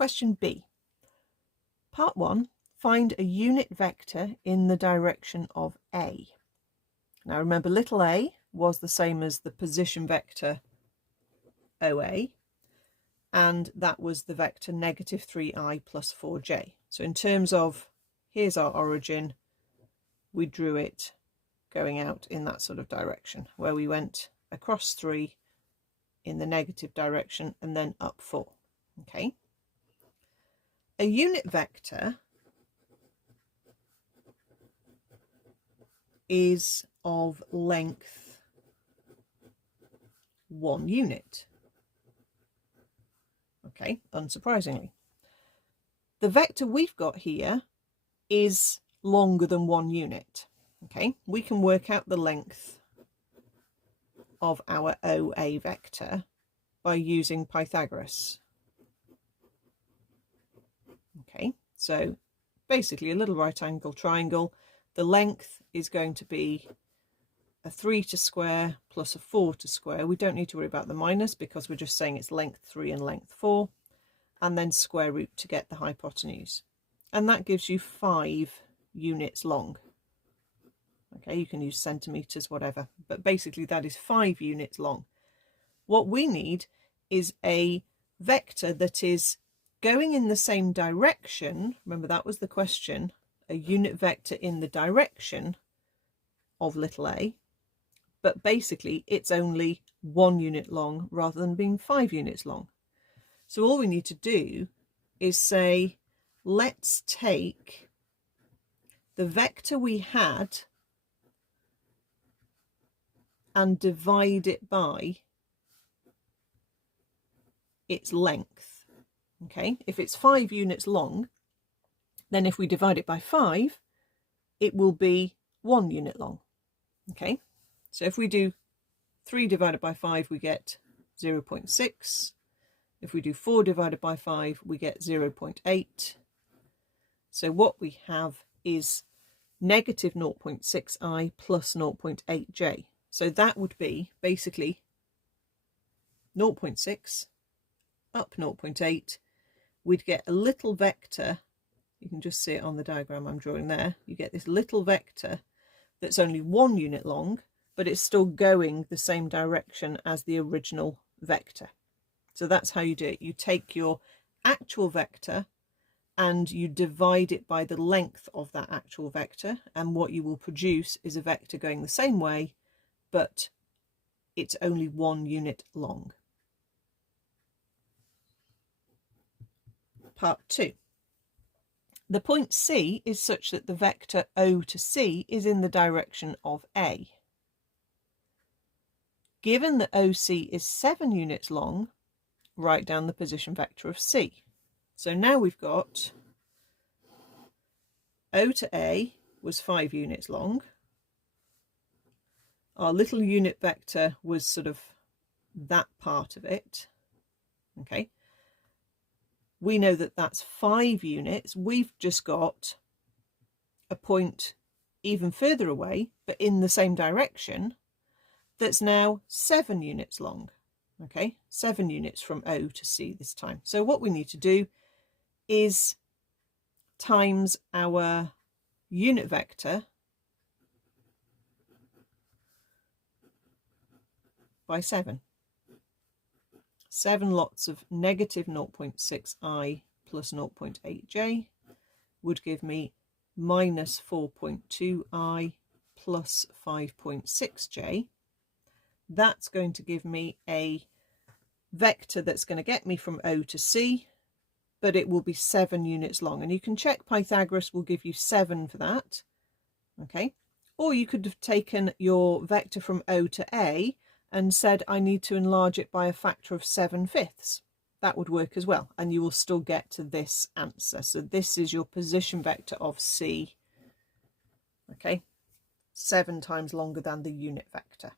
Question B. Part 1. Find a unit vector in the direction of A. Now remember, little a was the same as the position vector OA, and that was the vector negative 3i plus 4j. So in terms of, here's our origin, we drew it going out in that sort of direction, where we went across 3 in the negative direction and then up 4. Okay. A unit vector is of length 1 unit. Okay, unsurprisingly. The vector we've got here is longer than 1 unit. Okay, we can work out the length of our OA vector by using Pythagoras. Okay, so basically a little right angle triangle. The length is going to be a 3 to square plus a 4 to square. We don't need to worry about the minus because we're just saying it's length 3 and length 4, and then square root to get the hypotenuse. And that gives you 5 units long. Okay, you can use centimeters, whatever, but basically that is 5 units long. What we need is a vector that is going in the same direction. Remember, that was the question, a unit vector in the direction of little a, but basically it's only 1 unit long rather than being 5 units long. So all we need to do is say, let's take the vector we had and divide it by its length. Okay, if it's 5 units long, then if we divide it by 5, it will be 1 unit long. Okay, so if we do 3 divided by 5, we get 0.6. If we do 4 divided by 5, we get 0.8. So what we have is negative 0.6i plus 0.8j. So that would be basically 0.6 up 0.8. We'd get a little vector. You can just see it on the diagram I'm drawing there. You get this little vector that's only 1 unit long, but it's still going the same direction as the original vector. So that's how you do it. You take your actual vector and you divide it by the length of that actual vector, and what you will produce is a vector going the same way, but it's only 1 unit long. Part 2. The point C is such that the vector O to C is in the direction of A. Given that OC is 7 units long, write down the position vector of C. So now we've got O to A was 5 units long. Our little unit vector was sort of that part of it. Okay. We know that that's 5 units. We've just got a point even further away, but in the same direction, that's now 7 units long. Okay, 7 units from O to C this time. So what we need to do is times our unit vector by 7. 7 lots of negative 0.6i plus 0.8j would give me minus 4.2i plus 5.6j. That's going to give me a vector that's going to get me from O to C, but it will be 7 units long. And you can check Pythagoras will give you 7 for that. Okay, or you could have taken your vector from O to A and said, I need to enlarge it by a factor of 7/5. That would work as well, and you will still get to this answer. So this is your position vector of C. Okay, 7 times longer than the unit vector.